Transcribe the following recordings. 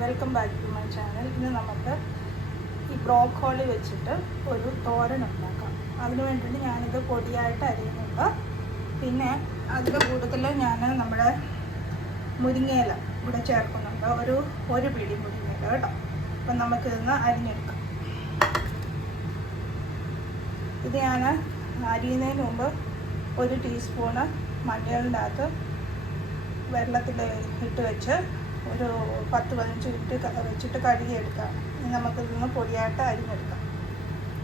Welcome back to my channel. ഇന്ന് നമുക്ക് ഈ ബ്രോക്കോളി വെച്ചിട്ട് ഒരു തോരൻ ഉണ്ടാക്കാം. അതിന് വേണ്ടിയിട്ട് ഞാനിത് പൊടിയായിട്ട് അരിയുന്നുണ്ട്. പിന്നെ അതിൻ്റെ കൂട്ടത്തിൽ ഞാൻ നമ്മുടെ മുരിങ്ങയില ഇവിടെ ചേർക്കുന്നുണ്ട്. ഒരു പിടി മുരിങ്ങയില കേട്ടോ. അപ്പം നമുക്കിതൊന്ന് അരിഞ്ഞെടുക്കാം. ഇത് ഞാൻ അരിയുന്നതിന് മുമ്പ് 1 ടീസ്പൂണ് മഞ്ഞളിൻ്റെ അകത്ത് വെള്ളത്തിൽ ഇട്ട് വെച്ച് ഒരു 10-15 മിനിറ്റ് വെച്ചിട്ട് കഴുകിയെടുക്കാം. ഇനി നമുക്കിതൊന്ന് പൊടിയായിട്ട് അരിഞ്ഞെടുക്കാം.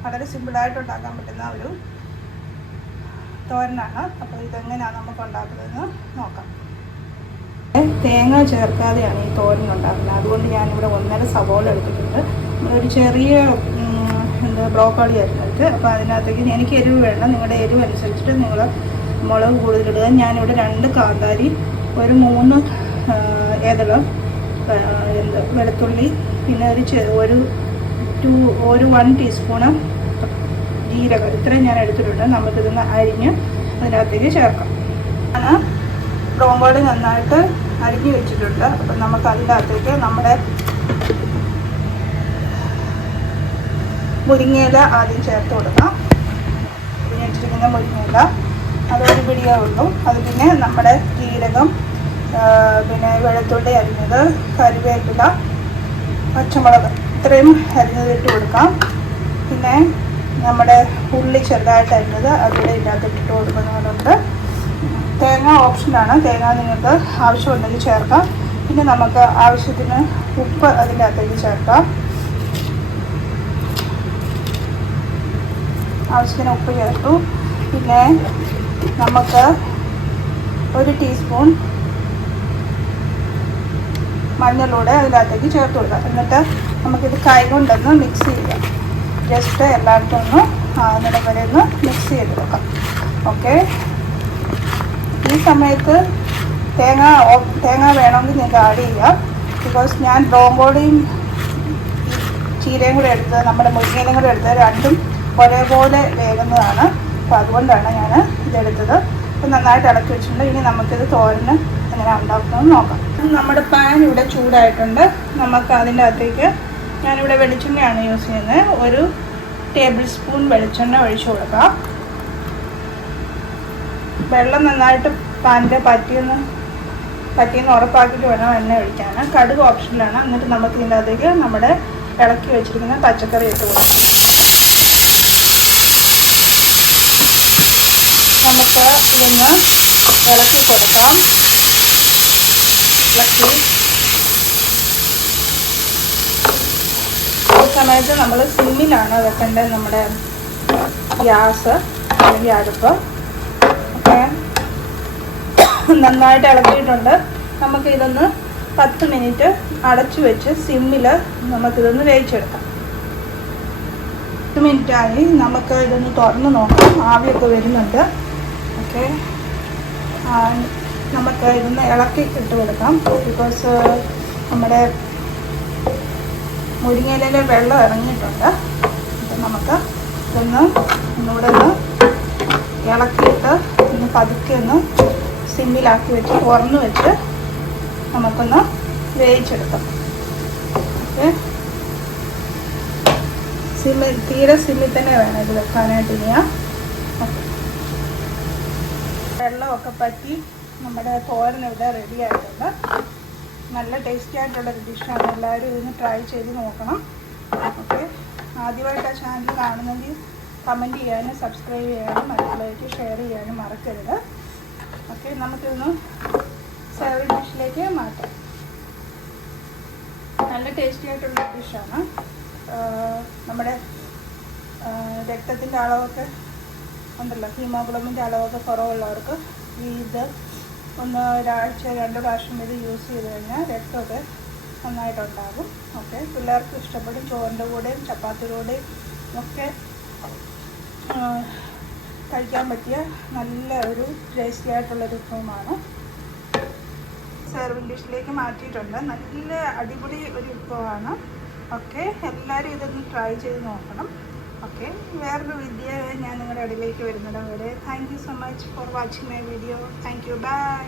വളരെ സിമ്പിളായിട്ട് ഉണ്ടാക്കാൻ പറ്റുന്ന ഒരു തോരനാണ്. അപ്പോൾ ഇതെങ്ങനെയാണ് നമുക്ക് ഉണ്ടാക്കുന്നതെന്ന് നോക്കാം. തേങ്ങ ചേർക്കാതെയാണ് ഈ തോരൻ ഉണ്ടാക്കുന്നത്. അതുകൊണ്ട് ഞാനിവിടെ 1.5 സവോള എടുത്തിട്ടുണ്ട്. ഒരു ചെറിയ ബ്രോക്കോളി അരിഞ്ഞിട്ട്, അപ്പോൾ അതിനകത്തേക്ക് എനിക്ക് എരിവ് വേണം. നിങ്ങളുടെ എരിവ് അനുസരിച്ചിട്ട് നിങ്ങൾ മുളക് കൂടുതലിടുക. ഞാനിവിടെ 2 കാന്താരി, ഒരു 3 ഏതളം വെളുത്തുള്ളി, പിന്നെ ഒരു 1 ടീസ്പൂണ് ജീരകം, ഇത്രയും ഞാൻ എടുത്തിട്ടുണ്ട്. നമുക്കിതൊന്ന് അരിഞ്ഞ് അതിനകത്തേക്ക് ചേർക്കാം. ഞാൻ ബ്രോക്കോളി നന്നായിട്ട് അരിഞ്ഞ് വെച്ചിട്ടുണ്ട്. അപ്പം നമുക്ക് അതിനകത്തേക്ക് നമ്മുടെ മുരിങ്ങയില ആദ്യം ചേർത്ത് കൊടുക്കാം. ഇതിന് വെച്ചിരിക്കുന്ന മുരിങ്ങയില അതൊരു പിടിയേ ഉള്ളൂ. അത് പിന്നെ നമ്മുടെ ജീരകം, പിന്നെ വെളുത്തുള്ളി അരിഞ്ഞത്, കറിവേപ്പില, പച്ചമുളക് ഇത്രയും അരിഞ്ഞത് ഇട്ട് കൊടുക്കാം. പിന്നെ നമ്മുടെ ഉള്ളി ചെറുതായിട്ട് അരിഞ്ഞത് അതിവിടെ ഇതിനകത്ത് ഇട്ട് കൊടുക്കുന്നതുകൊണ്ട്. തേങ്ങ ഓപ്ഷനാണ്. തേങ്ങ നിങ്ങൾക്ക് ആവശ്യമുണ്ടെങ്കിൽ ചേർക്കാം. പിന്നെ നമുക്ക് ആവശ്യത്തിന് ഉപ്പ് അതിൻ്റെ അകത്തേക്ക് ചേർക്കാം. ആവശ്യത്തിന് ഉപ്പ് ചേർത്തു. പിന്നെ നമുക്ക് 1 ടീസ്പൂൺ മഞ്ഞളൂടെ അതിനകത്തേക്ക് ചേർത്ത് കൊടുക്കാം. എന്നിട്ട് നമുക്കിത് കൈ കൊണ്ടൊന്ന് മിക്സ് ചെയ്യാം. ജസ്റ്റ് എല്ലായിടത്തും ഒന്ന് നിലം വരെ ഒന്ന് മിക്സ് ചെയ്ത് കൊടുക്കാം. ഓക്കെ. ഈ സമയത്ത് തേങ്ങ വേണമെങ്കിൽ നിങ്ങൾക്ക് ആഡ് ചെയ്യാം. ബിക്കോസ് ഞാൻ ബ്രോക്കോളിയും ചീരയും കൂടെ എടുത്ത് നമ്മുടെ മുരിങ്ങയിലും കൂടെ എടുത്ത് രണ്ടും ഒരേപോലെ വേകുന്നതാണ്. അപ്പോൾ അതുകൊണ്ടാണ് ഞാൻ ഇതെടുത്തത്. അപ്പോൾ നന്നായിട്ട് ഇളക്കി വെച്ചിട്ടുണ്ട്. ഇനി നമുക്കിത് തോരന് എങ്ങനെ ഉണ്ടാക്കുന്നതെന്ന് നോക്കാം. നമ്മുടെ പാൻ ഇവിടെ ചൂടായിട്ടുണ്ട്. നമുക്ക് അതിൻ്റെ അകത്തേക്ക് ഞാനിവിടെ വെളിച്ചെണ്ണയാണ് യൂസ് ചെയ്യുന്നത്. 1 ടേബിൾ സ്പൂൺ വെളിച്ചെണ്ണ ഒഴിച്ചു കൊടുക്കാം. വെള്ളം നന്നായിട്ട് പാനിൻ്റെ പറ്റിയെന്ന് ഉറപ്പാക്കിയിട്ട് വേണം എണ്ണ ഒഴിക്കാൻ. കടുക് ഓപ്ഷനിലാണ്. എന്നിട്ട് നമുക്ക് ഇതിൻ്റെ അകത്തേക്ക് നമ്മുടെ ഇളക്കി വെച്ചിരിക്കുന്ന പച്ചക്കറി ഇട്ട് കൊടുക്കാം. നമുക്ക് ഇതൊന്ന് ഇളക്കി കൊടുക്കാം. ഈ സമയത്ത് നമ്മൾ സിമ്മിലാണ് വെക്കേണ്ടത് നമ്മുടെ ഗ്യാസ് അല്ലെങ്കിൽ അടുപ്പ്. ഓക്കെ. നന്നായിട്ട് ഇളക്കിയിട്ടുണ്ട്. നമുക്കിതൊന്ന് 10 മിനിറ്റ് അടച്ചു വെച്ച് സിമ്മിൽ നമുക്കിതൊന്ന് വേവിച്ചെടുക്കാം. 10 മിനിറ്റായി. നമുക്ക് ഇതൊന്ന് തുറന്ന് നോക്കാം. ആവിയൊക്കെ വരുന്നുണ്ട്. ഓക്കെ. നമുക്ക് ഇതൊന്ന് ഇളക്കി ഇട്ട് കൊടുക്കാം. ബിക്കോസ് നമ്മുടെ മുരിങ്ങയിലെ വെള്ളം ഇറങ്ങിയിട്ടുണ്ട്. അപ്പം നമുക്ക് ഒന്നുകൂടെ ഇളക്കിയിട്ട് പതുക്കെ സിമ്മിലാക്കി വെച്ച് തുറന്ന് വെച്ച് നമുക്കൊന്ന് വേവിച്ചെടുക്കാം. ഓക്കെ. തീരെ സിമ്മിൽ തന്നെ വേണം ഇത് വെക്കാനായിട്ട്. വെള്ളമൊക്കെ പറ്റി നമ്മുടെ തോരൻ ഇവിടെ റെഡി ആയിട്ടുണ്ട്. നല്ല ടേസ്റ്റി ആയിട്ടുള്ളൊരു ഡിഷാണ്. എല്ലാവരും ഇതിന് ട്രൈ ചെയ്ത് നോക്കണം. ഓക്കെ. ആദ്യമായിട്ട് ആ ചാനൽ കാണുന്നെങ്കിൽ കമൻറ്റ് ചെയ്യാനും സബ്സ്ക്രൈബ് ചെയ്യാനും മറ്റുള്ളവർക്ക് ഷെയർ ചെയ്യാനും മറക്കരുത്. ഓക്കെ. നമുക്കിതൊന്ന് സെർവിങ് ഡിഷിലേക്ക് മാറ്റാം. നല്ല ടേസ്റ്റി ആയിട്ടുള്ള ഡിഷാണ്. നമ്മുടെ രക്തത്തിൻ്റെ അളവൊക്കെ ഉണ്ടല്ലോ, ഹീമോഗ്ലോബിൻ്റെ അളവൊക്കെ കുറവുള്ളവർക്ക് ഇത് ഒരാഴ്ച 2 പ്രാവശ്യം ഇത് യൂസ് ചെയ്ത് കഴിഞ്ഞാൽ രക്തമൊക്കെ നന്നായിട്ടുണ്ടാകും. ഓക്കെ. പിള്ളേർക്ക് ഇഷ്ടപ്പെടും. ചോറിൻ്റെ കൂടെയും ചപ്പാത്തിയുടെ കൂടെയും ഒക്കെ കഴിക്കാൻ പറ്റിയ നല്ല ഒരു ടേസ്റ്റി ആയിട്ടുള്ളൊരു വിഭവമാണ്. സെർവിങ് ഡിഷിലേക്ക് മാറ്റിയിട്ടുണ്ട്. നല്ല അടിപൊളി ഒരു വിഭവമാണ്. ഓക്കെ. എല്ലാവരും ഇതൊന്ന് ട്രൈ ചെയ്ത് നോക്കണം. ഓക്കെ. വേറൊരു വീഡിയോ ഞാൻ നിങ്ങളുടെ ഇടയിലേക്ക് വരുന്നിടം വരെ thank you so much for watching my video. Thank you. By.